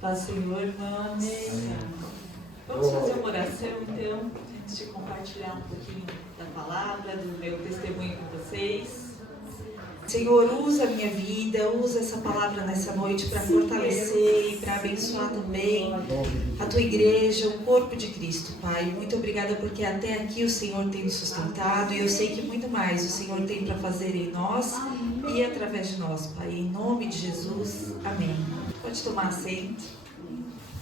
Paz, Senhor, irmãos. Vamos fazer uma oração, então, antes de compartilhar um pouquinho da palavra, do meu testemunho com vocês. Senhor, usa a minha vida, usa essa palavra nessa noite para fortalecer e para abençoar também a tua igreja, o corpo de Cristo, Pai. Muito obrigada porque até aqui o Senhor tem nos sustentado e eu sei que muito mais o Senhor tem para fazer em nós e através de nós, Pai. Em nome de Jesus, amém. Pode tomar assento.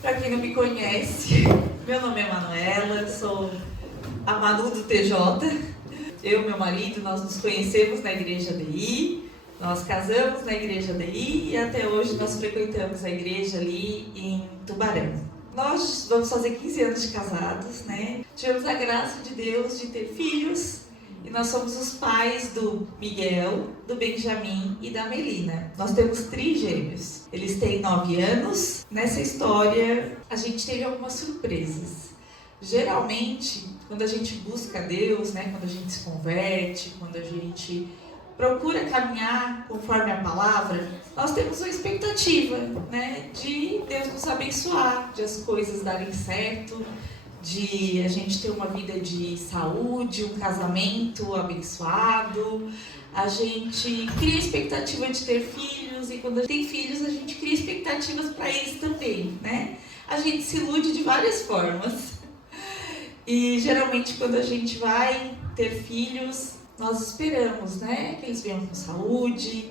Para quem não me conhece, meu nome é Manuela, sou a Manu do TJ. Eu e meu marido, nós nos conhecemos na igreja DI, nós casamos na igreja DI e até hoje nós frequentamos a igreja ali em Tubarão. Nós vamos fazer 15 anos de casados, né? Tivemos a graça de Deus de ter filhos e nós somos os pais do Miguel, do Benjamin e da Melina. Nós temos trigêmeos, eles têm 9 anos. Nessa história a gente teve algumas surpresas. Geralmente, quando a gente busca Deus, né, quando a gente se converte, quando a gente procura caminhar conforme a palavra, nós temos uma expectativa, né, de Deus nos abençoar, de as coisas darem certo, de a gente ter uma vida de saúde, um casamento abençoado. A gente cria expectativa de ter filhos e quando a gente tem filhos, a gente cria expectativas para eles também, né? A gente se ilude de várias formas. E geralmente quando a gente vai ter filhos, nós esperamos, né, que eles venham com saúde,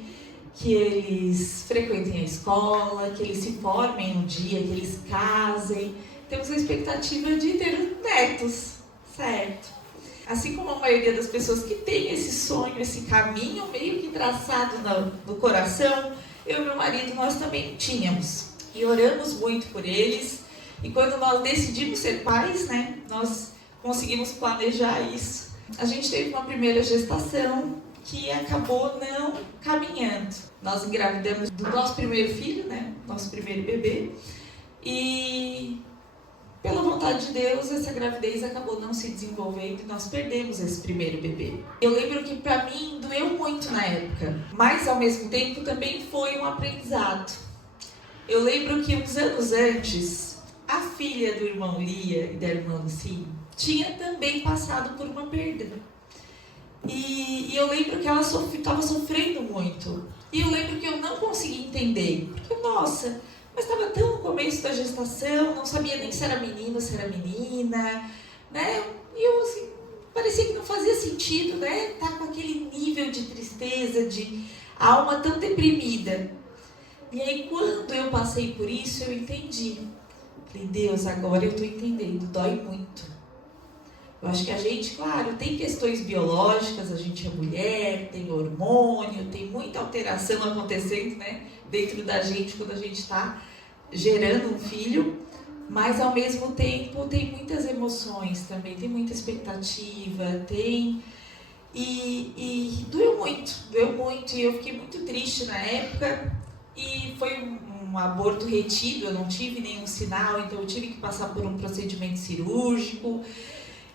que eles frequentem a escola, que eles se formem um dia, que eles casem. Temos a expectativa de ter netos, certo? Assim como a maioria das pessoas que tem esse sonho, esse caminho meio que traçado no coração, eu e meu marido, nós também tínhamos. E oramos muito por eles. E quando nós decidimos ser pais, né, nós conseguimos planejar isso. A gente teve uma primeira gestação que acabou não caminhando. Nós engravidamos do nosso primeiro filho, né, nosso primeiro bebê. E pela vontade de Deus, essa gravidez acabou não se desenvolvendo e nós perdemos esse primeiro bebê. Eu lembro que para mim doeu muito na época, mas ao mesmo tempo também foi um aprendizado. Eu lembro que uns anos antes, a filha do irmão Lia e da irmã Lucy tinha também passado por uma perda. E eu lembro que ela estava sofrendo muito. E eu lembro que eu não conseguia entender. Porque, nossa, mas estava tão no começo da gestação, não sabia nem se era menino, se era menina, né? E eu, assim, parecia que não fazia sentido, né? Tá com aquele nível de tristeza, de alma tão deprimida. E aí, quando eu passei por isso, eu entendi. Falei, Deus, agora eu estou entendendo, dói muito. Eu acho que a gente, claro, tem questões biológicas, a gente é mulher, tem hormônio, tem muita alteração acontecendo, né, dentro da gente quando a gente está gerando um filho, mas ao mesmo tempo tem muitas emoções também, tem muita expectativa, tem... E doeu muito, e eu fiquei muito triste na época, e foi um aborto retido, eu não tive nenhum sinal, então eu tive que passar por um procedimento cirúrgico.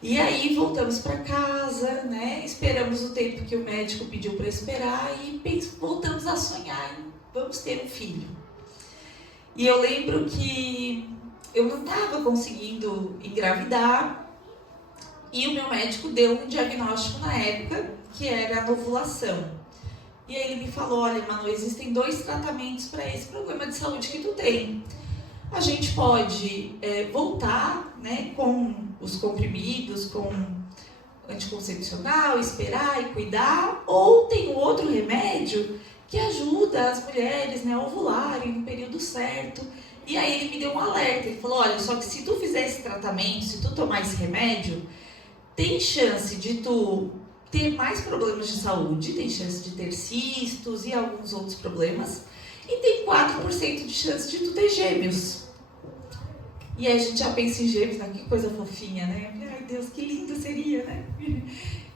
E aí voltamos para casa, né? Esperamos o tempo que o médico pediu para esperar e voltamos a sonhar em vamos ter um filho. E eu lembro que eu não estava conseguindo engravidar e o meu médico deu um diagnóstico na época que era a ovulação. E aí ele me falou, olha, Manu, existem 2 tratamentos para esse problema de saúde que tu tem. A gente pode voltar, né, com os comprimidos, com anticoncepcional, esperar e cuidar, ou tem um outro remédio que ajuda as mulheres, né, a ovularem no período certo. E aí ele me deu um alerta, ele falou, olha, só que se tu fizer esse tratamento, se tu tomar esse remédio, tem chance de tu ter mais problemas de saúde, tem chance de ter cistos e alguns outros problemas, e tem 4% de chance de tu ter gêmeos. E aí a gente já pensa em gêmeos, né? Que coisa fofinha, né? Ai Deus, que lindo seria, né?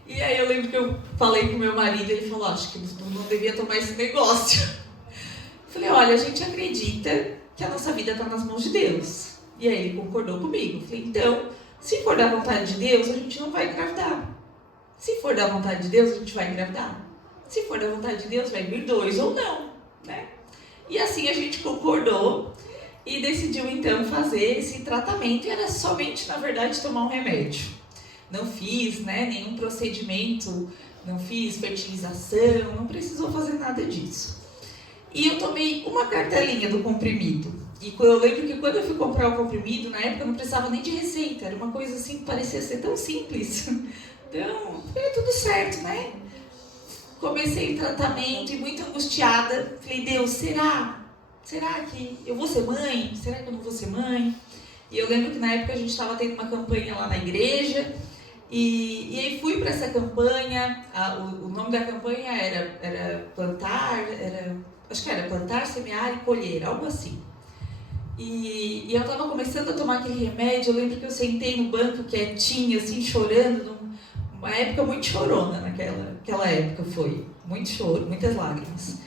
E aí eu lembro que eu falei com meu marido, ele falou, acho que não devia tomar esse negócio. Eu falei, olha, a gente acredita que a nossa vida está nas mãos de Deus. E aí ele concordou comigo. Eu falei, então, se for da vontade de Deus, a gente não vai engravidar. Se for da vontade de Deus, a gente vai engravidar. Se for da vontade de Deus, vai vir 2 ou não, né? E assim a gente concordou. e decidiu então fazer esse tratamento, e era somente, na verdade, tomar um remédio. Não fiz, né, nenhum procedimento, não fiz fertilização, não precisou fazer nada disso. E eu tomei uma cartelinha do comprimido. E eu lembro que quando eu fui comprar o comprimido, na época eu não precisava nem de receita, era uma coisa assim que parecia ser tão simples. Então, tudo certo, né? Comecei o tratamento e muito angustiada. Falei, Deus, será? Será que eu vou ser mãe? Será que eu não vou ser mãe? E eu lembro que na época a gente estava tendo uma campanha lá na igreja. E aí fui para essa campanha. O nome da campanha era plantar, acho que era plantar, semear e colher, algo assim. E eu estava começando a tomar aquele remédio. Eu lembro que eu sentei no banco quietinha, assim, chorando. Uma época muito chorona naquela época foi. Muito choro, muitas lágrimas.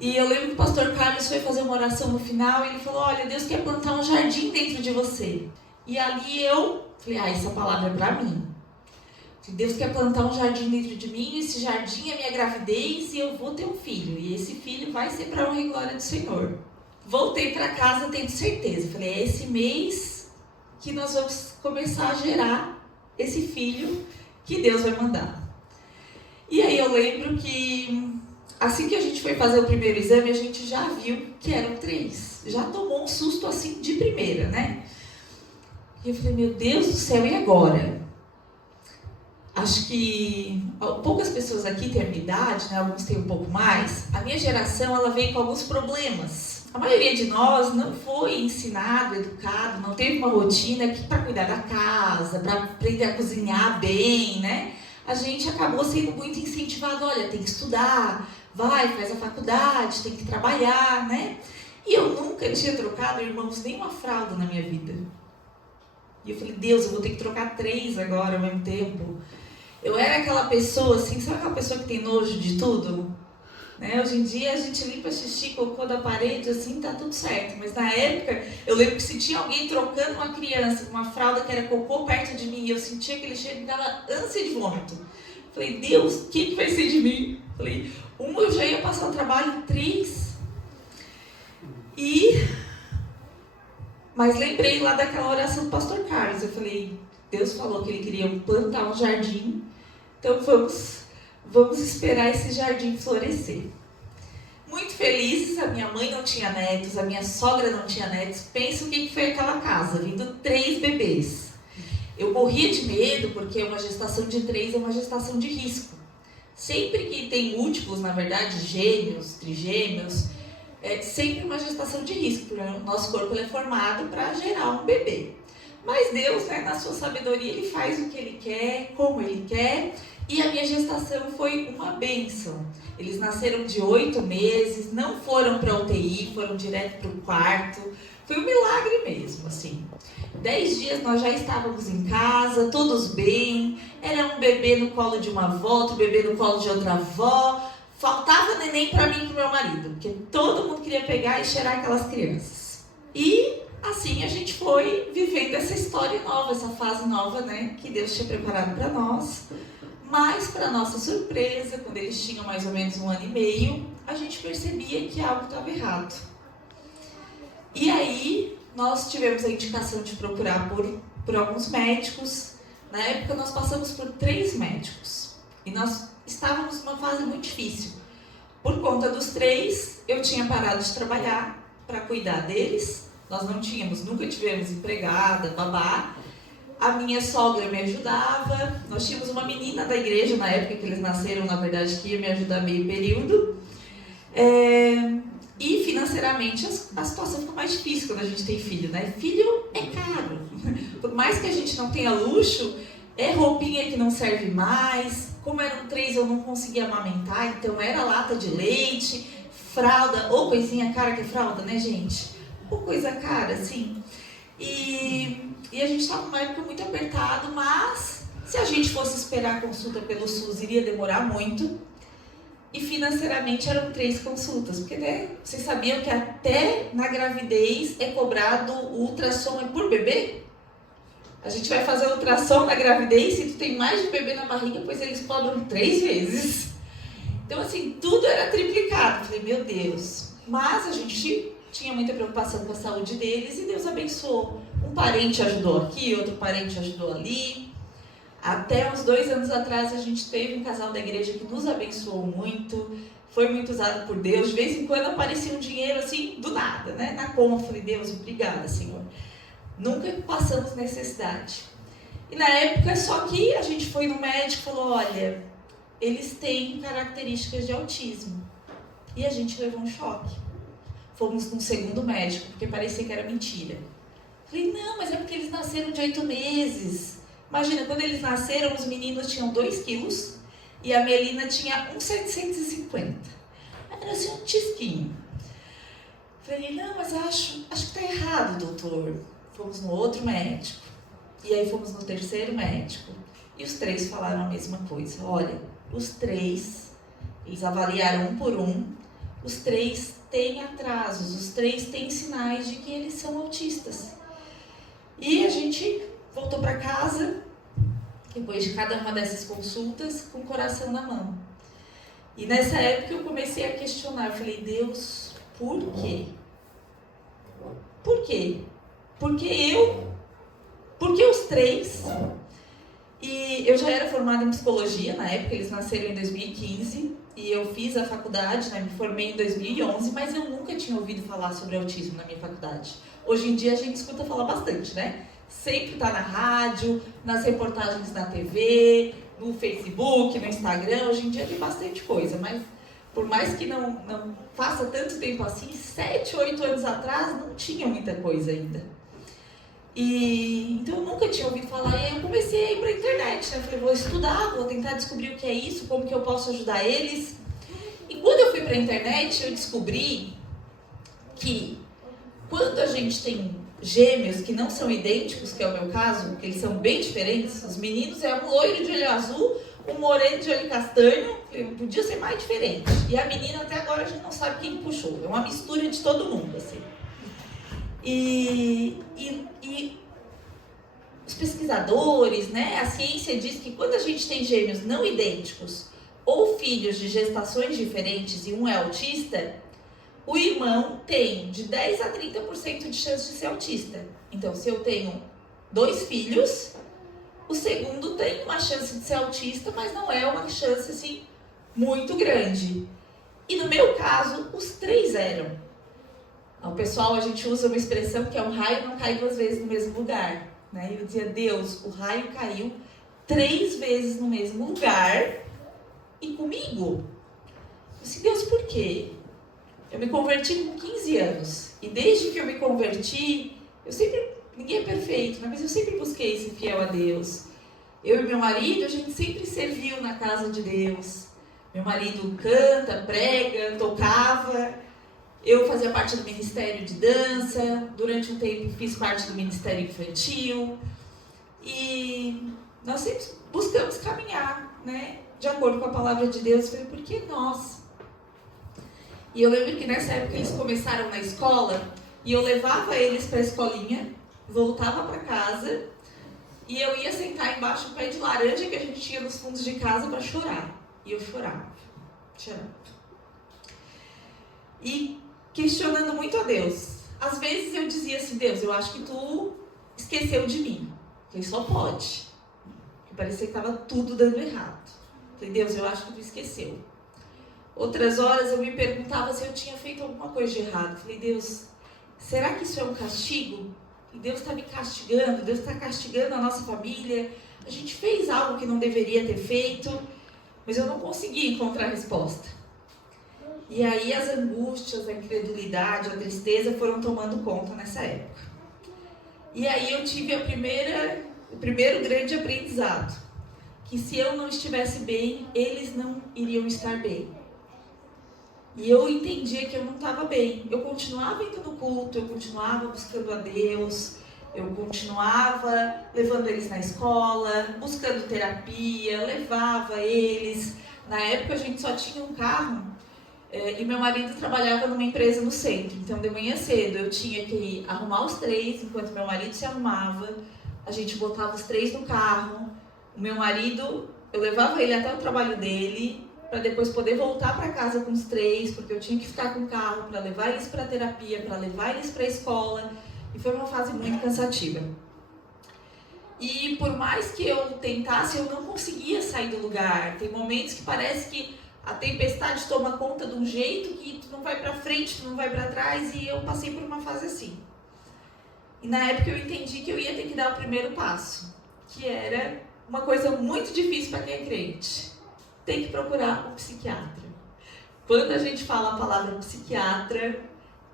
E eu lembro que o pastor Carlos foi fazer uma oração no final e ele falou, olha, Deus quer plantar um jardim dentro de você. E ali eu falei, essa palavra é para mim. Deus quer plantar um jardim dentro de mim, esse jardim é minha gravidez e eu vou ter um filho. E esse filho vai ser para a honra e glória do Senhor. Voltei para casa tendo certeza. Falei, é esse mês que nós vamos começar a gerar esse filho que Deus vai mandar. E aí eu lembro que assim que a gente foi fazer o primeiro exame, a gente já viu que eram 3. Já tomou um susto assim de primeira, né? E eu falei, meu Deus do céu, e agora? Acho que poucas pessoas aqui têm a minha idade, né? Alguns têm um pouco mais. A minha geração, ela veio com alguns problemas. A maioria de nós não foi ensinado, educado, não teve uma rotina para cuidar da casa, para aprender a cozinhar bem, né? A gente acabou sendo muito incentivado, olha, tem que estudar, faz a faculdade, tem que trabalhar, né? E eu nunca tinha trocado, irmãos, nem uma fralda na minha vida. E eu falei, Deus, eu vou ter que trocar 3 agora ao mesmo tempo. Eu era aquela pessoa assim, sabe aquela pessoa que tem nojo de tudo? Né? Hoje em dia a gente limpa xixi, cocô da parede, assim, tá tudo certo. Mas na época, eu lembro que se tinha alguém trocando uma criança com uma fralda que era cocô perto de mim, e eu sentia aquele cheiro, me dava ânsia de vômito. Falei, Deus, o que vai ser de mim? Falei, eu já ia passar o trabalho, 3. Mas lembrei lá daquela oração do pastor Carlos. Eu falei, Deus falou que ele queria plantar um jardim, então vamos esperar esse jardim florescer. Muito felizes, a minha mãe não tinha netos, a minha sogra não tinha netos. Pensa o que foi aquela casa, vindo 3 bebês. Eu morria de medo, porque uma gestação de 3 é uma gestação de risco. Sempre que tem múltiplos, na verdade, gêmeos, trigêmeos, é sempre uma gestação de risco, porque o nosso corpo é formado para gerar um bebê. Mas Deus, né, na sua sabedoria, Ele faz o que Ele quer, como Ele quer, e a minha gestação foi uma bênção. Eles nasceram de 8 meses, não foram para a UTI, foram direto para o quarto. Foi um milagre mesmo, assim. 10 dias nós já estávamos em casa, todos bem. Era um bebê no colo de uma avó, outro bebê no colo de outra avó. Faltava neném para mim e para o meu marido, porque todo mundo queria pegar e cheirar aquelas crianças. E assim a gente foi vivendo essa história nova, essa fase nova, né, que Deus tinha preparado para nós. Mas, para nossa surpresa, quando eles tinham mais ou menos 1 ano e meio, a gente percebia que algo estava errado. E aí, nós tivemos a indicação de procurar por alguns médicos. Na época, nós passamos por 3 médicos. E nós estávamos numa fase muito difícil. Por conta dos 3, eu tinha parado de trabalhar para cuidar deles. Nós nunca tivemos empregada, babá. A minha sogra me ajudava. Nós tínhamos uma menina da igreja na época que eles nasceram, na verdade, que ia me ajudar meio período. E financeiramente a situação fica mais difícil quando a gente tem filho, né? Filho é caro. Por mais que a gente não tenha luxo, é roupinha que não serve mais. Como eram 3, eu não conseguia amamentar, então era lata de leite, fralda, ou coisinha cara que é fralda, né, gente? Ou coisa cara, assim. E a gente estava numa época muito apertada, mas se a gente fosse esperar a consulta pelo SUS, iria demorar muito. E financeiramente eram 3 consultas, porque, né, vocês sabiam que até na gravidez é cobrado o ultrassom por bebê? A gente vai fazer o ultrassom na gravidez, se tu tem mais de um bebê na barriga, pois eles cobram 3 vezes. Então, assim, tudo era triplicado. Falei, meu Deus. Mas a gente tinha muita preocupação com a saúde deles e Deus abençoou. Um parente ajudou aqui, outro parente ajudou ali. Até uns 2 anos atrás a gente teve um casal da igreja que nos abençoou muito, foi muito usado por Deus. De vez em quando aparecia um dinheiro assim, do nada, né? Na conta, eu falei, Deus, obrigada, Senhor. Nunca passamos necessidade. E na época, só que a gente foi no médico e falou, olha, eles têm características de autismo. E a gente levou um choque. Fomos num segundo médico, porque parecia que era mentira. Falei, não, mas é porque eles nasceram de 8 meses. Imagina, quando eles nasceram, os meninos tinham 2 quilos e a Melina tinha 1,750. Era assim um tisquinho. Falei, não, mas acho que tá errado, doutor. Fomos no outro médico. E aí fomos no terceiro médico. E os 3 falaram a mesma coisa. Olha, os 3, eles avaliaram um por um. Os 3 têm atrasos, os 3 têm sinais de que eles são autistas. E a gente voltou para casa, depois de cada uma dessas consultas, com o coração na mão. E nessa época eu comecei a questionar, eu falei, Deus, por quê? Por quê? Por que os 3? E eu já era formada em psicologia na época, eles nasceram em 2015, e eu fiz a faculdade, né, me formei em 2011, mas eu nunca tinha ouvido falar sobre autismo na minha faculdade. Hoje em dia a gente escuta falar bastante, né? Sempre está na rádio, nas reportagens na TV, no Facebook, no Instagram, hoje em dia tem bastante coisa, mas por mais que não faça tanto tempo assim, 7, 8 anos atrás não tinha muita coisa ainda. E então eu nunca tinha ouvido falar, e aí eu comecei a ir para a internet, né? Eu falei, vou estudar, vou tentar descobrir o que é isso, como que eu posso ajudar eles. E quando eu fui para a internet, eu descobri que quando a gente tem gêmeos que não são idênticos, que é o meu caso, que eles são bem diferentes, os meninos é um loiro de olho azul, um moreno de olho castanho, podia ser mais diferente. E a menina até agora a gente não sabe quem puxou, é uma mistura de todo mundo, assim. E os pesquisadores, né, a ciência diz que quando a gente tem gêmeos não idênticos ou filhos de gestações diferentes e um é autista, o irmão tem de 10 a 30% de chance de ser autista. Então, se eu tenho 2 filhos, o segundo tem uma chance de ser autista, mas não é uma chance assim muito grande. E no meu caso, os 3 eram. O pessoal, a gente usa uma expressão que é um raio não cai 2 vezes no mesmo lugar, né? Eu dizia, Deus, o raio caiu 3 vezes no mesmo lugar e comigo. Eu disse, Deus, por quê? Eu me converti com 15 anos e desde que eu me converti, ninguém é perfeito, né? Mas eu sempre busquei ser fiel a Deus. Eu e meu marido, a gente sempre serviu na casa de Deus. Meu marido canta, prega, tocava. Eu fazia parte do Ministério de Dança, durante um tempo fiz parte do Ministério Infantil e nós sempre buscamos caminhar, né, de acordo com a palavra de Deus. Eu falei, por que nós? E eu lembro que nessa época eles começaram na escola e eu levava eles para a escolinha, voltava para casa e eu ia sentar embaixo do pé de laranja que a gente tinha nos fundos de casa para chorar. E eu chorava. E questionando muito a Deus. Às vezes eu dizia assim, Deus, eu acho que tu esqueceu de mim. Falei, só pode. Porque parecia que estava tudo dando errado. Falei, Deus, eu acho que tu esqueceu. Outras horas eu me perguntava se eu tinha feito alguma coisa de errado. Falei, Deus, será que isso é um castigo? E Deus está me castigando, Deus está castigando a nossa família. A gente fez algo que não deveria ter feito, mas eu não conseguia encontrar resposta. E aí as angústias, a incredulidade, a tristeza foram tomando conta nessa época. E aí eu tive o primeiro grande aprendizado, que se eu não estivesse bem, eles não iriam estar bem. E eu entendia que eu não estava bem. Eu continuava indo no culto, eu continuava buscando a Deus, eu continuava levando eles na escola, buscando terapia, levava eles. Na época a gente só tinha um carro e meu marido trabalhava numa empresa no centro. Então de manhã cedo eu tinha que arrumar os 3, enquanto meu marido se arrumava. A gente botava os 3 no carro. O meu marido, eu levava ele até o trabalho dele. para depois poder voltar para casa com os 3, porque eu tinha que ficar com o carro para levar eles para terapia, para levar eles para a escola, e foi uma fase muito cansativa. E por mais que eu tentasse, eu não conseguia sair do lugar. Tem momentos que parece que a tempestade toma conta de um jeito que tu não vai para frente, tu não vai para trás, e eu passei por uma fase assim. E na época eu entendi que eu ia ter que dar o primeiro passo, que era uma coisa muito difícil para quem é crente. Tem que procurar um psiquiatra. Quando a gente fala a palavra psiquiatra,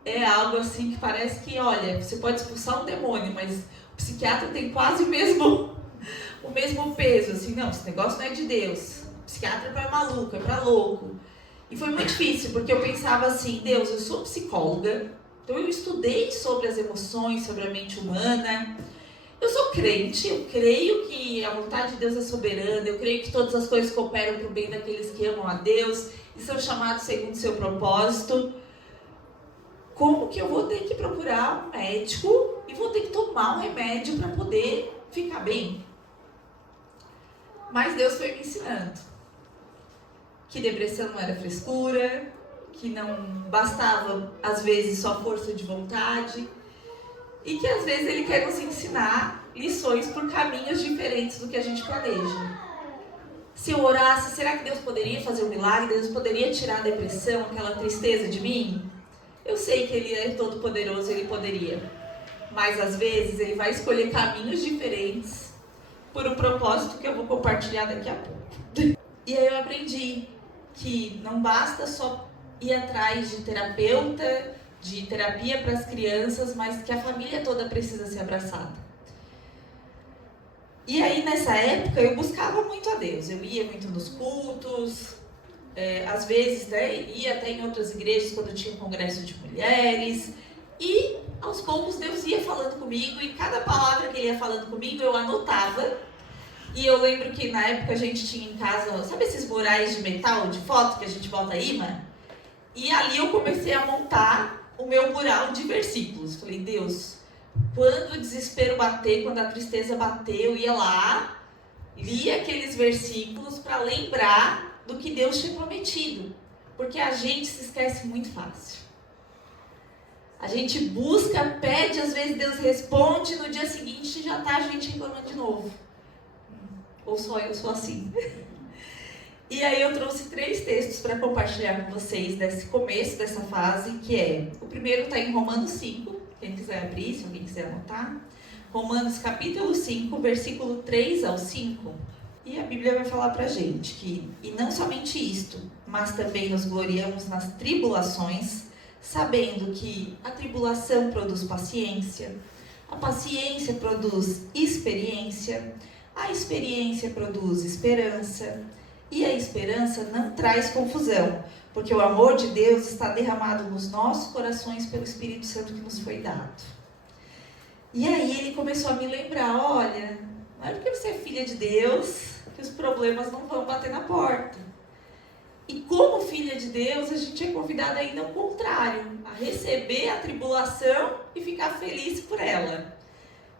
é algo assim que parece que, olha, você pode expulsar um demônio, mas o psiquiatra tem quase o mesmo peso, assim, não, esse negócio não é de Deus. O psiquiatra é para maluco, é para louco. E foi muito difícil, porque eu pensava assim, Deus, eu sou psicóloga, então eu estudei sobre as emoções, sobre a mente humana. Eu sou crente, eu creio que a vontade de Deus é soberana, eu creio que todas as coisas cooperam para o bem daqueles que amam a Deus e são chamados segundo o seu propósito. Como que eu vou ter que procurar um médico e vou ter que tomar um remédio para poder ficar bem? Mas Deus foi me ensinando que depressão não era frescura, que não bastava às vezes só força de vontade, e que às vezes Ele quer nos ensinar lições por caminhos diferentes do que a gente planeja. Se eu orasse, será que Deus poderia fazer um milagre? Deus poderia tirar a depressão, aquela tristeza de mim? Eu sei que Ele é todo poderoso, Ele poderia. Mas às vezes Ele vai escolher caminhos diferentes por um propósito que eu vou compartilhar daqui a pouco. E aí eu aprendi que não basta só ir atrás de terapeuta, de terapia para as crianças, mas que a família toda precisa ser abraçada. E aí nessa época eu buscava muito a Deus, eu ia muito nos cultos, às vezes ia até em outras igrejas quando tinha um congresso de mulheres, e aos poucos Deus ia falando comigo, e cada palavra que Ele ia falando comigo eu anotava. E eu lembro que na época a gente tinha em casa, sabe esses murais de metal, de foto que a gente bota imã? E ali eu comecei a montar o meu mural de versículos. Falei, Deus, quando o desespero bater, quando a tristeza bater, eu ia lá, lia aqueles versículos para lembrar do que Deus tinha prometido. Porque a gente se esquece muito fácil. A gente busca, pede, às vezes Deus responde, no dia seguinte já está a gente reclamando de novo. Ou só eu sou assim. E aí eu trouxe 3 textos para compartilhar com vocês desse começo dessa fase, que é, o primeiro está em Romanos 5, quem quiser abrir, se alguém quiser anotar. Romanos capítulo 5, versículo 3 ao 5. E a Bíblia vai falar para a gente que, e não somente isto, mas também nos gloriamos nas tribulações, sabendo que a tribulação produz paciência, a paciência produz experiência, a experiência produz esperança, e a esperança não traz confusão, porque o amor de Deus está derramado nos nossos corações pelo Espírito Santo que nos foi dado. E aí ele começou a me lembrar, olha, não é porque você é filha de Deus que os problemas não vão bater na porta. E como filha de Deus, a gente é convidada ainda ao contrário, a receber a tribulação e ficar feliz por ela.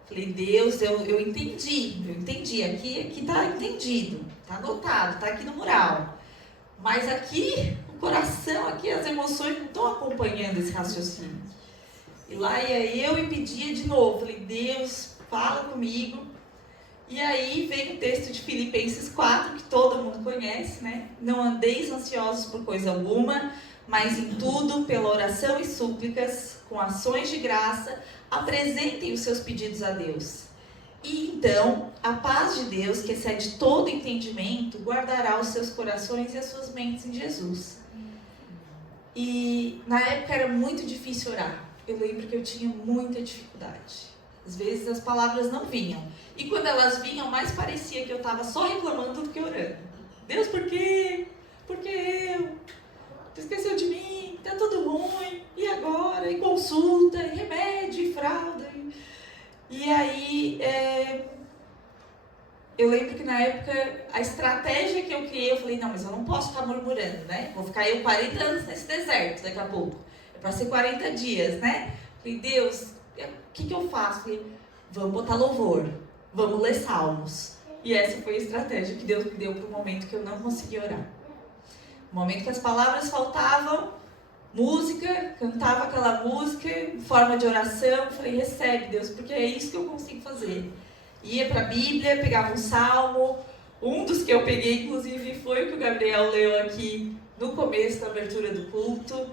Falei, Deus, eu entendi, aqui está entendido, está anotado, está aqui no mural. Mas aqui, o coração, aqui as emoções não estão acompanhando esse raciocínio. E lá ia eu e pedia de novo, falei, Deus, fala comigo. E aí vem o texto de Filipenses 4, que todo mundo conhece, né? Não andeis ansiosos por coisa alguma, mas em tudo, pela oração e súplicas, com ações de graça, apresentem os seus pedidos a Deus. E então, a paz de Deus, que excede todo entendimento, guardará os seus corações e as suas mentes em Jesus. E na época era muito difícil orar. Eu lembro que eu tinha muita dificuldade. Às vezes as palavras não vinham. E quando elas vinham, mais parecia que eu estava só reclamando do que orando. Deus, por quê? Por que eu? Tu esqueceu de mim? Tá tudo ruim. E agora? E consulta, e remédio, e fralda. E aí, eu lembro que na época, a estratégia que eu criei, eu falei, não, mas eu não posso ficar murmurando, né? Vou ficar eu 40 anos nesse deserto daqui a pouco. É para ser 40 dias, né? Falei, Deus, o que eu faço? Falei, vamos botar louvor, vamos ler salmos. E essa foi a estratégia que Deus me deu para o momento que eu não conseguia orar. No momento que as palavras faltavam, música, cantava aquela música em forma de oração. Falei, recebe, Deus, porque é isso que eu consigo fazer. Ia para a Bíblia, pegava um salmo. Um dos que eu peguei, inclusive, foi o que o Gabriel leu aqui no começo da abertura do culto.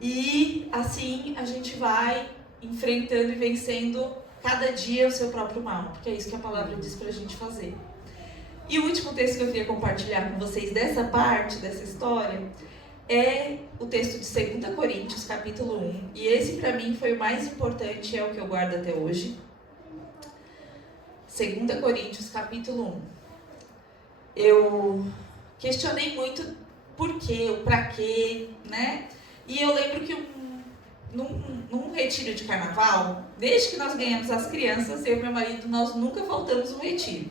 E assim a gente vai enfrentando e vencendo cada dia o seu próprio mal, porque é isso que a palavra diz pra gente fazer. E o último texto que eu queria compartilhar com vocês dessa parte, dessa história, é o texto de 2 Coríntios, capítulo 1. E esse pra mim foi o mais importante, é o que eu guardo até hoje. 2 Coríntios, capítulo 1. Eu questionei muito por quê, o pra quê, né? E eu lembro que num retiro de carnaval, desde que nós ganhamos as crianças, eu e meu marido, nós nunca faltamos um retiro.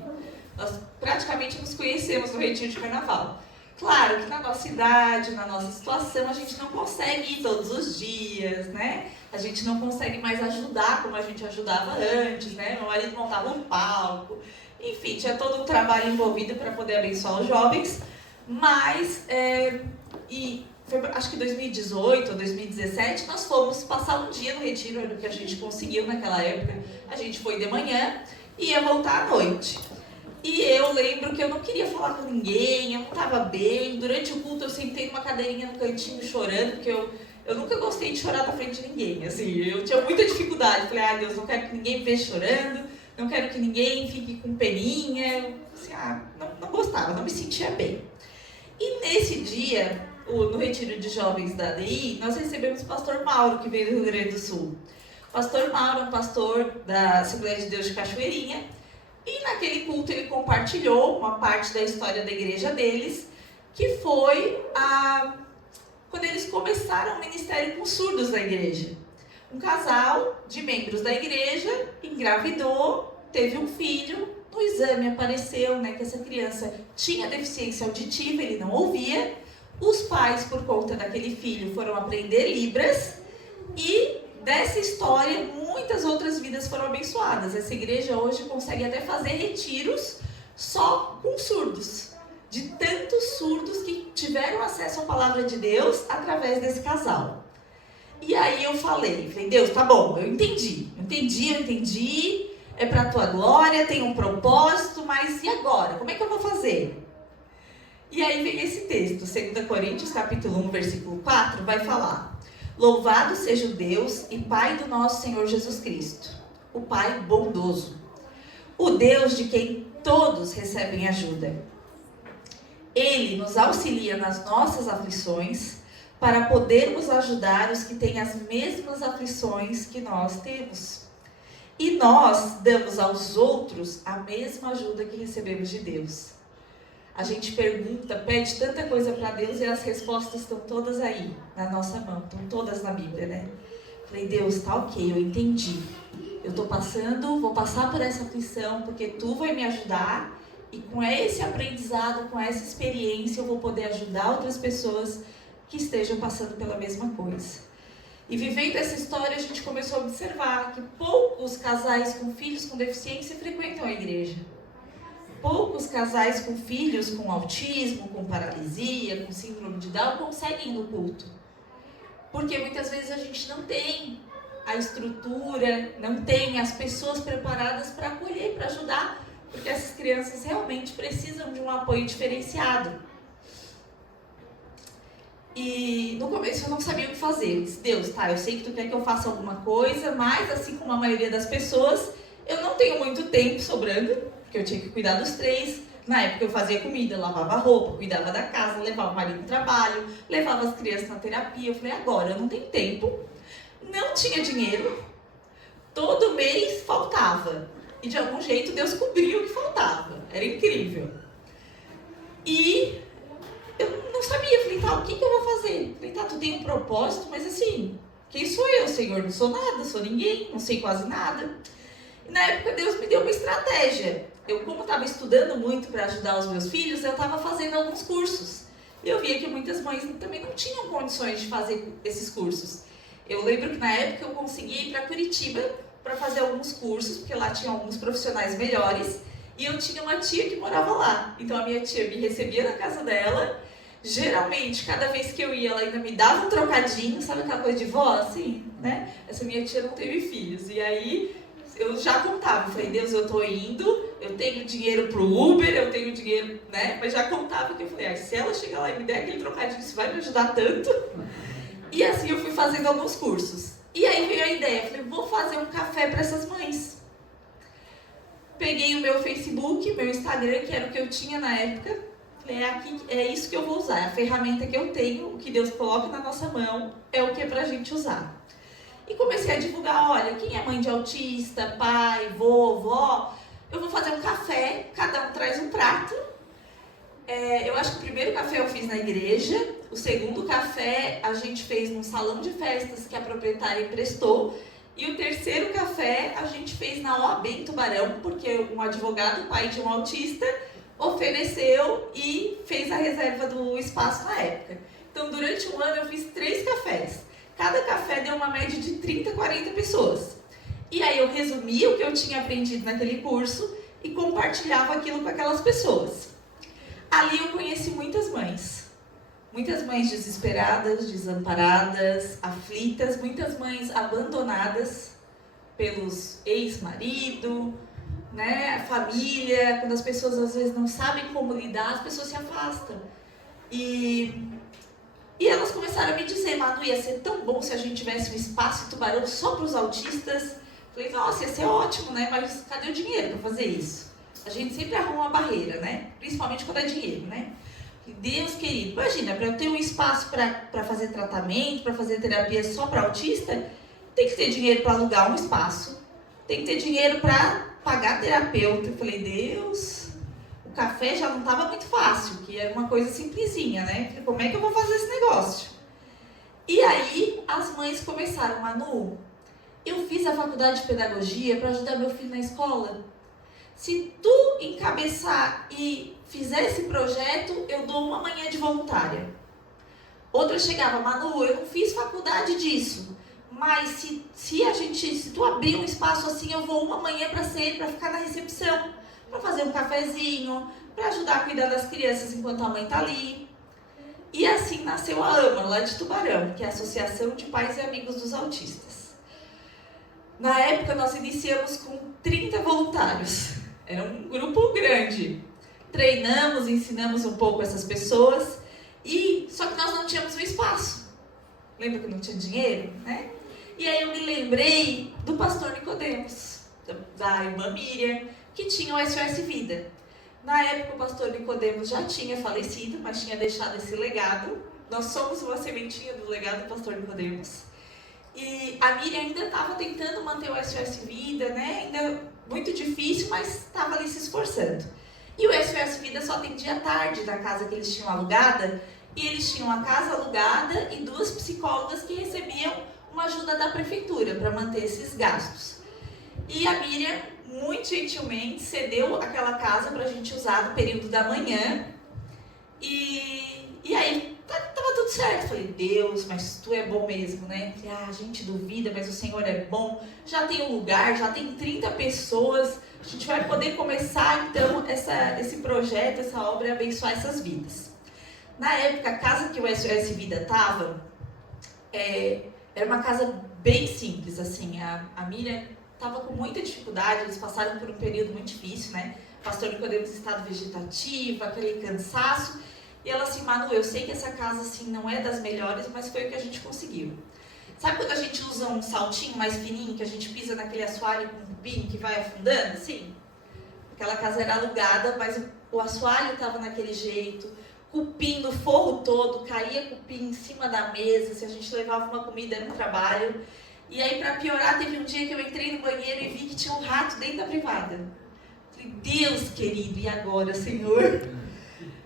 Nós praticamente nos conhecemos no retiro de carnaval. Claro que na nossa idade, na nossa situação, a gente não consegue ir todos os dias, né? A gente não consegue mais ajudar como a gente ajudava antes, né? Meu marido montava um palco, enfim, tinha todo um trabalho envolvido para poder abençoar os jovens, mas, foi, acho que 2018 ou 2017, nós fomos passar um dia no retiro, era o que a gente conseguiu naquela época. A gente foi de manhã e ia voltar à noite. E eu lembro que eu não queria falar com ninguém, eu não estava bem. Durante o culto eu sentei numa cadeirinha no cantinho chorando, porque eu nunca gostei de chorar na frente de ninguém. Assim, eu tinha muita dificuldade. Falei, Deus, não quero que ninguém me veja chorando, não quero que ninguém fique com peninha. Assim, não gostava, não me sentia bem. E nesse dia, no retiro de jovens da ADI, nós recebemos o pastor Mauro, que veio do Rio Grande do Sul. O pastor Mauro é um pastor da Assembleia de Deus de Cachoeirinha. E naquele culto ele compartilhou uma parte da história da igreja deles, que foi quando eles começaram o ministério com surdos da igreja. Um casal de membros da igreja engravidou, teve um filho, no exame apareceu, né, que essa criança tinha deficiência auditiva, ele não ouvia. Os pais, por conta daquele filho, foram aprender Libras e dessa história, muitas outras vidas foram abençoadas. Essa igreja hoje consegue até fazer retiros só com surdos. De tantos surdos que tiveram acesso à palavra de Deus através desse casal. E aí eu falei, Deus, tá bom, eu entendi. É pra tua glória, tem um propósito, mas e agora? Como é que eu vou fazer? E aí vem esse texto, 2 Coríntios, capítulo 1, versículo 4, vai falar: Louvado seja o Deus e Pai do nosso Senhor Jesus Cristo, o Pai bondoso, o Deus de quem todos recebem ajuda. Ele nos auxilia nas nossas aflições, para podermos ajudar os que têm as mesmas aflições que nós temos. E nós damos aos outros a mesma ajuda que recebemos de Deus. A gente pergunta, pede tanta coisa para Deus e as respostas estão todas aí, na nossa mão, estão todas na Bíblia, né? Falei, Deus, tá ok, eu entendi. Eu tô vou passar por essa aflição, porque Tu vai me ajudar, e com esse aprendizado, com essa experiência, eu vou poder ajudar outras pessoas que estejam passando pela mesma coisa. E vivendo essa história, a gente começou a observar que poucos casais com filhos com deficiência frequentam a igreja. Poucos casais com filhos com autismo, com paralisia, com síndrome de Down conseguem ir no culto. Porque muitas vezes a gente não tem a estrutura, não tem as pessoas preparadas para acolher, para ajudar, porque essas crianças realmente precisam de um apoio diferenciado. E no começo eu não sabia o que fazer. Eu disse, Deus, eu sei que Tu quer que eu faça alguma coisa, mas assim como a maioria das pessoas, eu não tenho muito tempo sobrando, porque eu tinha que cuidar dos 3. Na época eu fazia comida, lavava roupa, cuidava da casa, levava o marido no trabalho, levava as crianças na terapia. Eu falei, agora eu não tenho tempo, não tinha dinheiro, todo mês faltava. E de algum jeito Deus cobriu o que faltava, era incrível. E eu não sabia, falei, o que eu vou fazer? Falei, Tu tem um propósito, mas assim, quem sou eu, Senhor? Não sou nada, sou ninguém, não sei quase nada. E na época Deus me deu uma estratégia. Eu, como estava estudando muito para ajudar os meus filhos, eu estava fazendo alguns cursos. E eu via que muitas mães também não tinham condições de fazer esses cursos. Eu lembro que na época eu conseguia ir para Curitiba para fazer alguns cursos, porque lá tinha alguns profissionais melhores. E eu tinha uma tia que morava lá. Então a minha tia me recebia na casa dela Geralmente, cada vez que eu ia, ela ainda me dava um trocadinho, sabe aquela coisa de vó, assim, né? Essa minha tia não teve filhos. E aí, eu já contava. Falei, Deus, eu tô indo, eu tenho dinheiro pro Uber, eu tenho dinheiro, né? Mas já contava que eu falei, se ela chegar lá e me der aquele trocadinho, isso vai me ajudar tanto. E assim, eu fui fazendo alguns cursos. E aí veio a ideia, falei, vou fazer um café para essas mães. Peguei o meu Facebook, meu Instagram, que era o que eu tinha na época. Falei, é isso que eu vou usar, é a ferramenta que eu tenho, o que Deus coloca na nossa mão, é o que é pra gente usar. E comecei a divulgar, olha, quem é mãe de autista, pai, vovó, eu vou fazer um café, cada um traz um prato. Eu acho que o primeiro café eu fiz na igreja, o segundo café a gente fez num salão de festas que a proprietária emprestou, e o terceiro café a gente fez na OAB em Tubarão, porque um advogado, pai de um autista, ofereceu e fez a reserva do espaço na época. Então, durante um ano eu fiz 3 cafés. Cada café deu uma média de 30, 40 pessoas. E aí eu resumi o que eu tinha aprendido naquele curso e compartilhava aquilo com aquelas pessoas. Ali eu conheci muitas mães desesperadas, desamparadas, aflitas, muitas mães abandonadas pelos ex-marido, né, a família. Quando as pessoas às vezes não sabem como lidar, as pessoas se afastam. E elas começaram a me dizer, Manu, ia ser tão bom se a gente tivesse um espaço em Tubarão só para os autistas. Falei, nossa, ia ser ótimo, né? Mas cadê o dinheiro para fazer isso? A gente sempre arruma uma barreira, né? Principalmente quando é dinheiro, né? Deus querido, imagina, para eu ter um espaço para fazer tratamento, para fazer terapia só para autista, tem que ter dinheiro para alugar um espaço, tem que ter dinheiro para pagar terapeuta. Eu falei, Deus, o café já não estava muito fácil, que era uma coisa simplesinha, né? Falei, como é que eu vou fazer esse negócio? E aí as mães começaram, Manu, eu fiz a faculdade de pedagogia para ajudar meu filho na escola. Se tu encabeçar e fizer esse projeto, eu dou uma manhã de voluntária. Outra chegava, Manu, eu não fiz faculdade disso, mas se tu abrir um espaço assim, eu vou uma manhã para ficar na recepção, para fazer um cafezinho, para ajudar a cuidar das crianças enquanto a mãe tá ali. E assim nasceu a AMA, lá de Tubarão, que é a Associação de Pais e Amigos dos Autistas. Na época, nós iniciamos com 30 voluntários. Era um grupo grande. Treinamos, ensinamos um pouco essas pessoas, só que nós não tínhamos um espaço. Lembra que não tinha dinheiro, né? E aí eu me lembrei do pastor Nicodemos, da irmã Miriam, que tinha o SOS Vida. Na época o pastor Nicodemos já tinha falecido, mas tinha deixado esse legado. Nós somos uma sementinha do legado do pastor Nicodemos. E a Miriam ainda estava tentando manter o SOS Vida, né? Ainda muito difícil, mas estava ali se esforçando. E o SOS Vida só atendia à tarde na casa que eles tinham alugada, e eles tinham a casa alugada e 2 psicólogas que recebiam uma ajuda da prefeitura para manter esses gastos. E a Miriam, muito gentilmente, cedeu aquela casa para a gente usar no período da manhã. E aí, estava tudo certo. Falei, Deus, mas tu é bom mesmo, né? Falei, a gente duvida, mas o Senhor é bom. Já tem um lugar, já tem 30 pessoas. A gente vai poder começar, então, esse projeto, essa obra e abençoar essas vidas. Na época, a casa que o SOS Vida estava, era uma casa bem simples, assim. A Miriam estava com muita dificuldade, eles passaram por um período muito difícil, né? O pastor Nicodemos em estado vegetativo, aquele cansaço. E ela assim, Manu, eu sei que essa casa assim não é das melhores, mas foi o que a gente conseguiu. Sabe quando a gente usa um saltinho mais fininho, que a gente pisa naquele assoalho com cupim que vai afundando, assim? Aquela casa era alugada, mas o assoalho estava naquele jeito, cupim no forro todo, caía cupim em cima da mesa, se a gente levava uma comida era um trabalho. E aí, para piorar, teve um dia que eu entrei no banheiro e vi que tinha um rato dentro da privada. Falei, Deus querido, e agora, Senhor?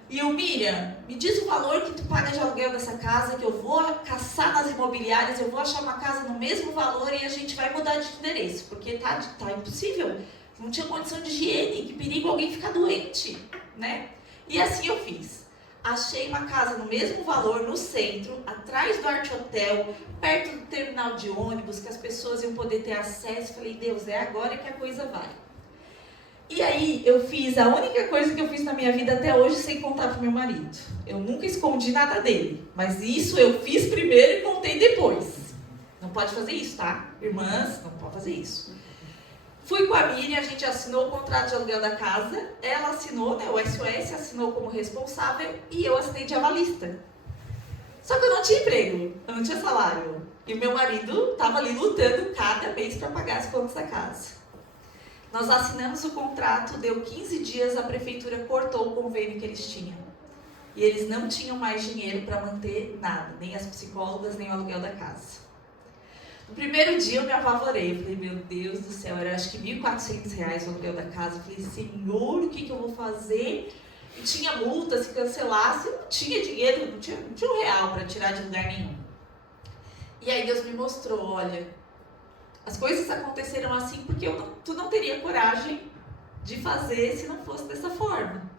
E eu, Miriam, me diz o valor que tu paga de aluguel dessa casa, que eu vou caçar nas imobiliárias, eu vou achar uma casa no mesmo valor e a gente vai mudar de endereço, porque tá impossível. Não tinha condição de higiene, que perigo alguém ficar doente, né? E assim eu fiz. Achei uma casa no mesmo valor, no centro, atrás do Arte Hotel, perto do terminal de ônibus, que as pessoas iam poder ter acesso. Falei, Deus, é agora que a coisa vai. E aí eu fiz a única coisa que eu fiz na minha vida até hoje sem contar pro meu marido. Eu nunca escondi nada dele, mas isso eu fiz primeiro e contei depois. Não pode fazer isso, tá? Irmãs, não pode fazer isso. Fui com a Miriam, a gente assinou o contrato de aluguel da casa, ela assinou, né, o SOS assinou como responsável e eu assinei de avalista. Só que eu não tinha emprego, eu não tinha salário. E o meu marido estava ali lutando cada mês para pagar as contas da casa. Nós assinamos o contrato, deu 15 dias, a prefeitura cortou o convênio que eles tinham. E eles não tinham mais dinheiro para manter nada, nem as psicólogas, nem o aluguel da casa. No primeiro dia eu me apavorei, eu falei, meu Deus do céu, era acho que R$1.400 o aluguel da casa. Eu falei, Senhor, o que eu vou fazer? E tinha multa, se cancelasse, eu não tinha dinheiro, não tinha R$1 para tirar de lugar nenhum. E aí Deus me mostrou, olha, as coisas aconteceram assim porque tu não teria coragem de fazer se não fosse dessa forma.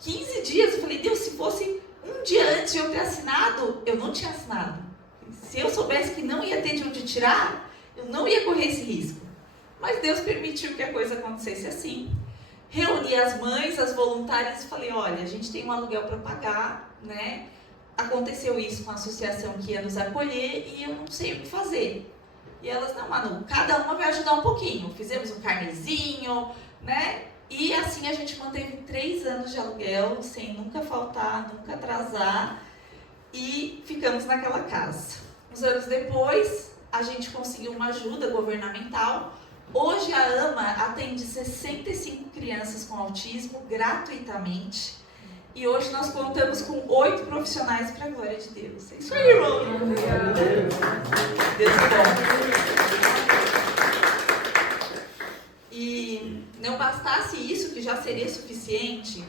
15 dias, eu falei, Deus, se fosse um dia antes de eu ter assinado, eu não tinha assinado. Se eu soubesse que não ia ter de onde tirar, eu não ia correr esse risco. Mas Deus permitiu que a coisa acontecesse assim. Reuni as mães, as voluntárias e falei, olha, a gente tem um aluguel para pagar, né? Aconteceu isso com a associação que ia nos acolher e eu não sei o que fazer. E elas, não, Manu, cada uma vai ajudar um pouquinho. Fizemos um carnezinho, né? E assim a gente manteve 3 anos de aluguel, sem nunca faltar, nunca atrasar. E ficamos naquela casa. Uns anos depois, a gente conseguiu uma ajuda governamental. Hoje a AMA atende 65 crianças com autismo gratuitamente. E hoje nós contamos com 8 profissionais para a glória de Deus. É isso aí, irmão. Deus é bom. E não bastasse isso, que já seria suficiente,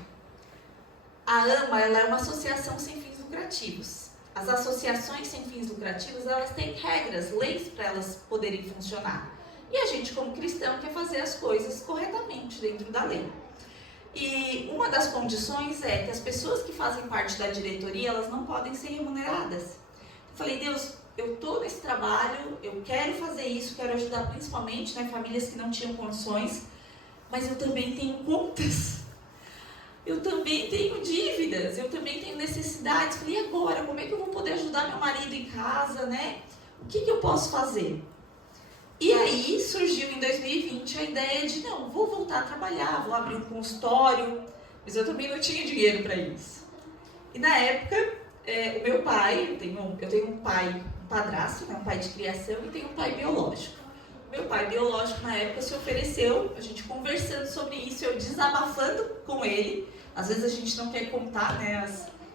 a AMA ela é uma associação sem fins lucrativos. As associações sem fins lucrativos, elas têm regras, leis para elas poderem funcionar. E a gente, como cristão, quer fazer as coisas corretamente dentro da lei. E uma das condições é que as pessoas que fazem parte da diretoria, elas não podem ser remuneradas. Eu falei, Deus, eu estou nesse trabalho, eu quero fazer isso, quero ajudar principalmente, né, famílias que não tinham condições, mas eu também tenho contas. Eu também tenho dívidas, eu também tenho necessidades. Falei, e agora? Como é que eu vou poder ajudar meu marido em casa, né? O que eu posso fazer? E aí surgiu em 2020 a ideia de, não, vou voltar a trabalhar, vou abrir um consultório, mas eu também não tinha dinheiro para isso. E na época, o meu pai, eu tenho um pai, um padrasto, né, um pai de criação, e tenho um pai biológico. Meu pai biológico na época se ofereceu, a gente conversando sobre isso, eu desabafando com ele. Às vezes a gente não quer contar, né,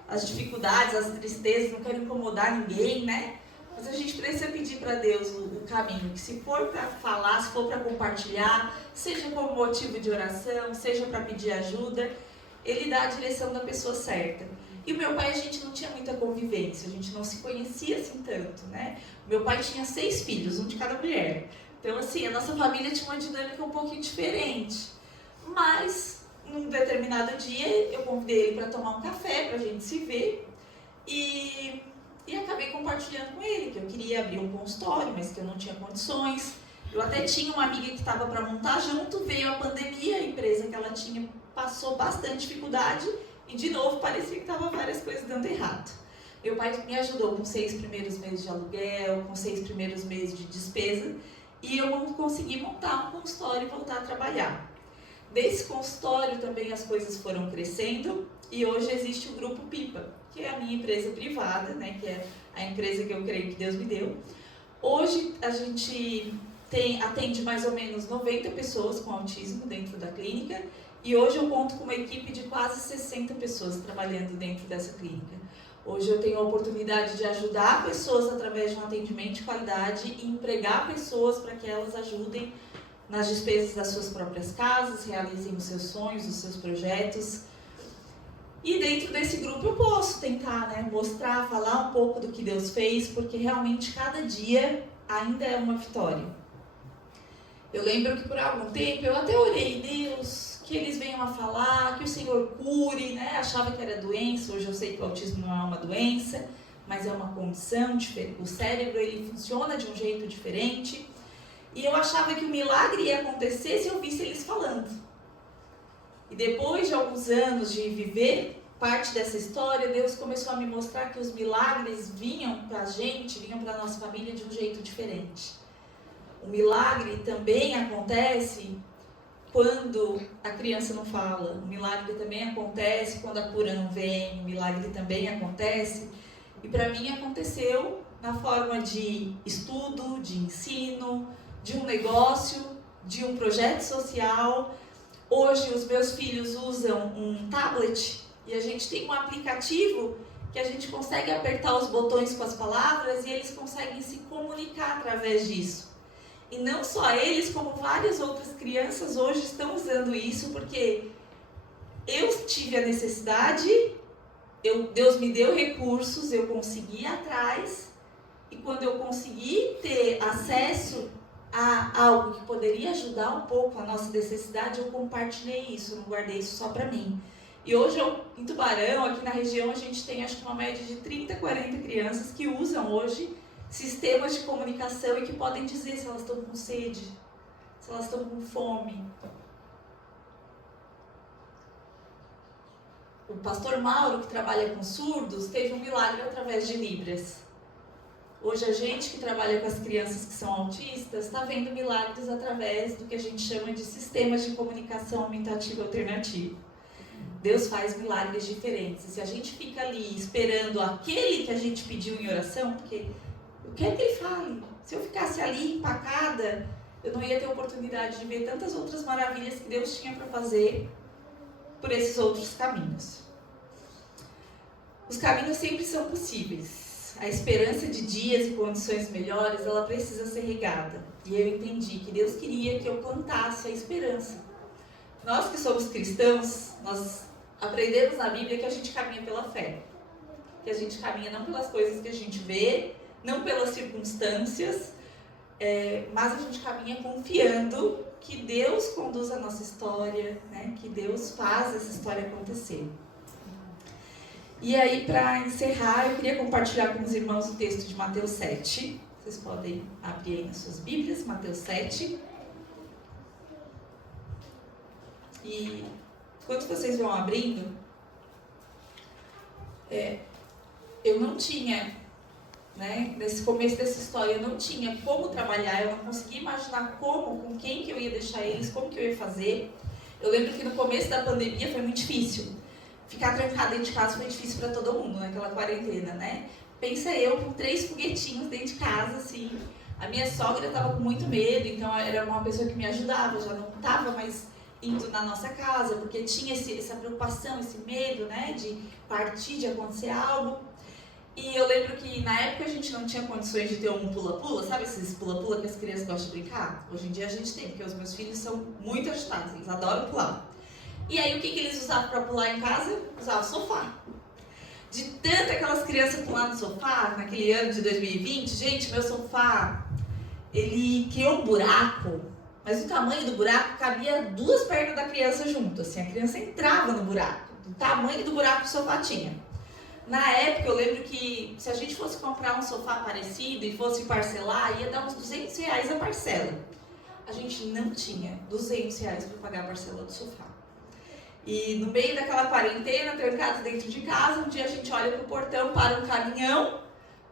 as dificuldades, as tristezas, não quer incomodar ninguém, né? Mas a gente precisa pedir para Deus o caminho, que se for para falar, se for para compartilhar, seja como motivo de oração, seja para pedir ajuda, Ele dá a direção da pessoa certa. E o meu pai, a gente não tinha muita convivência, a gente não se conhecia assim tanto, né? O meu pai tinha 6 filhos, um de cada mulher. Então, assim, a nossa família tinha uma dinâmica um pouquinho diferente. Mas, num determinado dia, eu convidei ele para tomar um café, para a gente se ver. E acabei compartilhando com ele que eu queria abrir um consultório, mas que eu não tinha condições. Eu até tinha uma amiga que estava para montar junto, veio a pandemia, a empresa que ela tinha passou bastante dificuldade e, de novo, parecia que estava várias coisas dando errado. Meu pai me ajudou com 6 primeiros meses de aluguel, com 6 primeiros meses de despesa, e eu consegui montar um consultório e voltar a trabalhar. Desse consultório também as coisas foram crescendo e hoje existe o Grupo Pipa, que é a minha empresa privada, né, que é a empresa que eu creio que Deus me deu. Hoje a gente atende mais ou menos 90 pessoas com autismo dentro da clínica e hoje eu conto com uma equipe de quase 60 pessoas trabalhando dentro dessa clínica. Hoje eu tenho a oportunidade de ajudar pessoas através de um atendimento de qualidade e empregar pessoas para que elas ajudem nas despesas das suas próprias casas, realizem os seus sonhos, os seus projetos. E dentro desse grupo eu posso tentar, né, mostrar, falar um pouco do que Deus fez, porque realmente cada dia ainda é uma vitória. Eu lembro que por algum tempo eu até orei, Deus, que eles venham a falar, que o Senhor cure, né? Achava que era doença, hoje eu sei que o autismo não é uma doença, mas é uma condição diferente. O cérebro, ele funciona de um jeito diferente. E eu achava que o milagre ia acontecer se eu visse eles falando. E depois de alguns anos de viver parte dessa história, Deus começou a me mostrar que os milagres vinham para a gente, vinham para a nossa família de um jeito diferente. O milagre também acontece quando a criança não fala. O milagre também acontece quando a cura não vem. O milagre também acontece. E para mim aconteceu na forma de estudo, de ensino, de um negócio, de um projeto social. Hoje os meus filhos usam um tablet e a gente tem um aplicativo que a gente consegue apertar os botões com as palavras e eles conseguem se comunicar através disso. E não só eles, como várias outras crianças hoje estão usando isso, porque eu tive a necessidade, Deus me deu recursos, eu consegui ir atrás, e quando eu consegui ter acesso a algo que poderia ajudar um pouco a nossa necessidade, eu compartilhei isso, eu não guardei isso só para mim. E hoje em Tubarão, aqui na região, a gente tem acho que uma média de 30, 40 crianças que usam hoje sistemas de comunicação e que podem dizer se elas estão com sede, se elas estão com fome. O pastor Mauro, que trabalha com surdos, teve um milagre através de Libras. Hoje a gente que trabalha com as crianças que são autistas está vendo milagres através do que a gente chama de sistemas de comunicação aumentativa alternativa. Deus faz milagres diferentes. E se a gente fica ali esperando aquele que a gente pediu em oração, porque eu quero que ele fale. Se eu ficasse ali empacada, eu não ia ter oportunidade de ver tantas outras maravilhas que Deus tinha para fazer por esses outros caminhos. Os caminhos sempre são possíveis. A esperança de dias e condições melhores, ela precisa ser regada. E eu entendi que Deus queria que eu plantasse a esperança. Nós que somos cristãos, nós aprendemos na Bíblia que a gente caminha pela fé. Que a gente caminha não pelas coisas que a gente vê, não pelas circunstâncias, mas a gente caminha confiando que Deus conduz a nossa história, né? Que Deus faz essa história acontecer. E aí, para encerrar, eu queria compartilhar com os irmãos o texto de Mateus 7. Vocês podem abrir aí nas suas Bíblias, Mateus 7. E enquanto vocês vão abrindo, eu não tinha, né, nesse começo dessa história, eu não tinha como trabalhar, eu não conseguia imaginar como, com quem que eu ia deixar eles, como que eu ia fazer. Eu lembro que no começo da pandemia foi muito difícil. Ficar trancada dentro de casa foi difícil para todo mundo, naquela quarentena, né? Pensa eu com 3 foguetinhos dentro de casa, assim. A minha sogra estava com muito medo, então era uma pessoa que me ajudava, já não estava mais indo na nossa casa, porque tinha essa preocupação, esse medo, né, de partir, de acontecer algo. E eu lembro que na época a gente não tinha condições de ter um pula-pula, sabe esses pula-pula que as crianças gostam de brincar? Hoje em dia a gente tem, porque os meus filhos são muito agitados, eles adoram pular. E aí o que eles usavam para pular em casa? Usavam o sofá. De tanto aquelas crianças pular no sofá, naquele ano de 2020, gente, meu sofá, ele criou um buraco, mas o tamanho do buraco cabia 2 pernas da criança junto, assim, a criança entrava no buraco, do tamanho do buraco que o sofá tinha. Na época eu lembro que se a gente fosse comprar um sofá parecido e fosse parcelar, ia dar uns R$200 a parcela. A gente não tinha R$200 para pagar a parcela do sofá. E no meio daquela quarentena, trancados dentro de casa, um dia a gente olha para o portão, para um caminhão,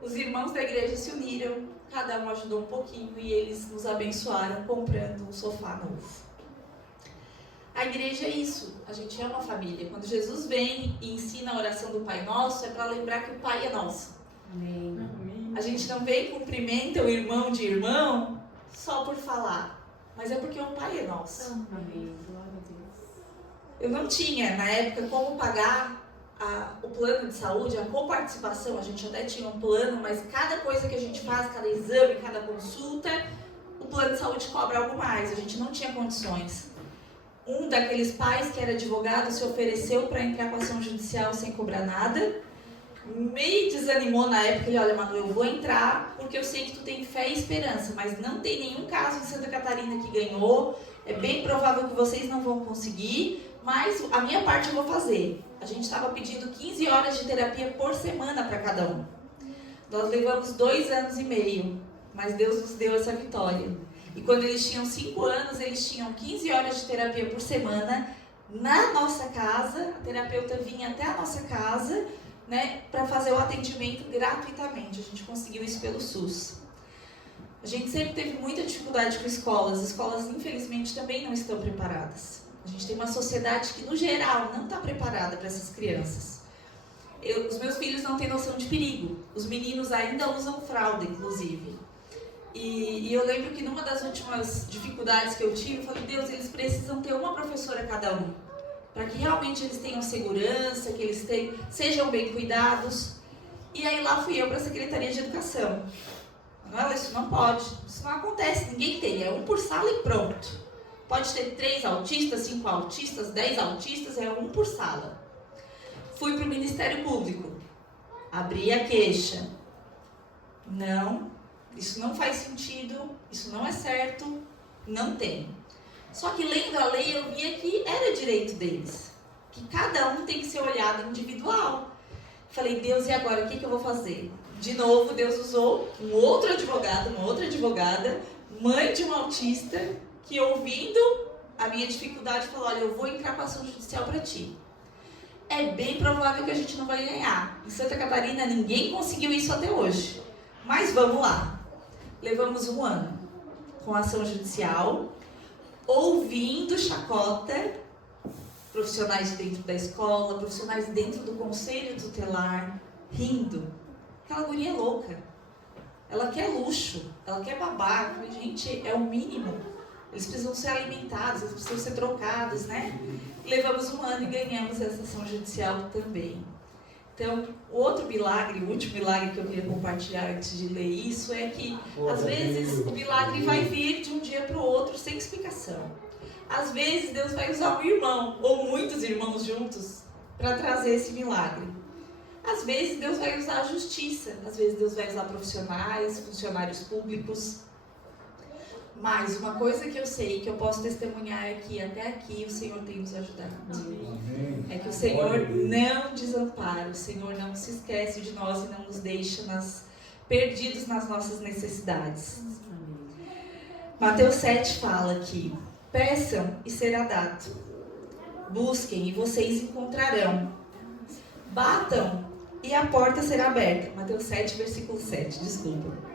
os irmãos da igreja se uniram, cada um ajudou um pouquinho e eles nos abençoaram comprando um sofá novo. A igreja é isso, a gente é uma família. Quando Jesus vem e ensina a oração do Pai Nosso, é para lembrar que o Pai é nosso. Amém. A gente não vem e cumprimenta o irmão de irmão só por falar, mas é porque o Pai é nosso. Amém. Glória a Deus. Eu não tinha, na época, como pagar o plano de saúde, a coparticipação. A gente até tinha um plano, mas cada coisa que a gente faz, cada exame, cada consulta, o plano de saúde cobra algo mais. A gente não tinha condições. Um daqueles pais que era advogado se ofereceu para entrar com ação judicial sem cobrar nada. Me desanimou na época. Ele, olha, Manu, eu vou entrar porque eu sei que tu tem fé e esperança, mas não tem nenhum caso em Santa Catarina que ganhou. É bem provável que vocês não vão conseguir, mas a minha parte eu vou fazer. A gente estava pedindo 15 horas de terapia por semana para cada um. Nós levamos 2 anos e meio, mas Deus nos deu essa vitória. E quando eles tinham 5 anos, eles tinham 15 horas de terapia por semana, na nossa casa, a terapeuta vinha até a nossa casa, né, para fazer o atendimento gratuitamente. A gente conseguiu isso pelo SUS. A gente sempre teve muita dificuldade com escolas. As escolas, infelizmente, também não estão preparadas. A gente tem uma sociedade que, no geral, não está preparada para essas crianças. Os meus filhos não têm noção de perigo. Os meninos ainda usam fralda, inclusive. E eu lembro que numa das últimas dificuldades que eu tive, eu falei, Deus, eles precisam ter uma professora cada um, para que realmente eles tenham segurança, que eles sejam bem cuidados. E aí lá fui eu para a Secretaria de Educação. Não, isso não pode, isso não acontece, ninguém tem, é um por sala e pronto. Pode ter 3 autistas, 5 autistas, 10 autistas, é um por sala. Fui para o Ministério Público, abri a queixa. Não, isso não faz sentido, isso não é certo, não tem. Só que lendo a lei eu via que era direito deles, que cada um tem que ser olhado individual. Falei, Deus, e agora o que eu vou fazer? De novo, Deus usou um outro advogado, uma outra advogada, mãe de um autista, que ouvindo a minha dificuldade falou, olha, eu vou entrar com ação judicial para ti. É bem provável que a gente não vai ganhar. Em Santa Catarina ninguém conseguiu isso até hoje. Mas vamos lá. Levamos 1 ano com ação judicial, ouvindo chacota, profissionais de dentro da escola, profissionais dentro do conselho tutelar, rindo. Aquela guria é louca. Ela quer luxo, ela quer babar. Mas, gente, é o mínimo. Eles precisam ser alimentados, eles precisam ser trocados, né? Levamos 1 ano e ganhamos essa ação judicial também. Então, o outro milagre, o último milagre que eu queria compartilhar antes de ler isso é que, às vezes, o milagre vai vir de um dia para o outro sem explicação. Às vezes, Deus vai usar um irmão, ou muitos irmãos juntos, para trazer esse milagre. Às vezes, Deus vai usar a justiça. Às vezes, Deus vai usar profissionais, funcionários públicos. Mas uma coisa que eu sei, que eu posso testemunhar é que até aqui o Senhor tem nos ajudado. É que o Senhor não desampara, o Senhor não se esquece de nós e não nos deixa perdidos nas nossas necessidades. Mateus 7 fala que peçam e será dado, busquem e vocês encontrarão, batam e a porta será aberta. Mateus 7, versículo 7, desculpa.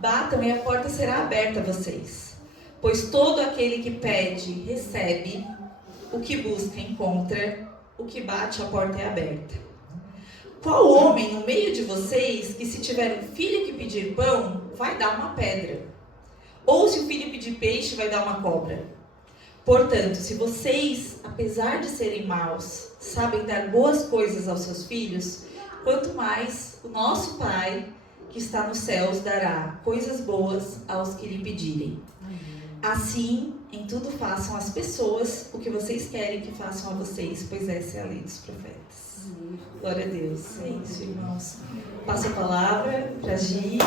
Batam e a porta será aberta a vocês. Pois todo aquele que pede, recebe. O que busca, encontra. O que bate, a porta é aberta. Qual homem no meio de vocês que, se tiver um filho que pedir pão, vai dar uma pedra? Ou se o filho pedir peixe, vai dar uma cobra? Portanto, se vocês, apesar de serem maus, sabem dar boas coisas aos seus filhos, quanto mais o nosso Pai, que está nos céus, dará coisas boas aos que lhe pedirem. Assim, em tudo façam às pessoas o que vocês querem que façam a vocês, pois essa é a lei dos profetas. Glória a Deus. É isso, irmãos. Passo a palavra para a Gi.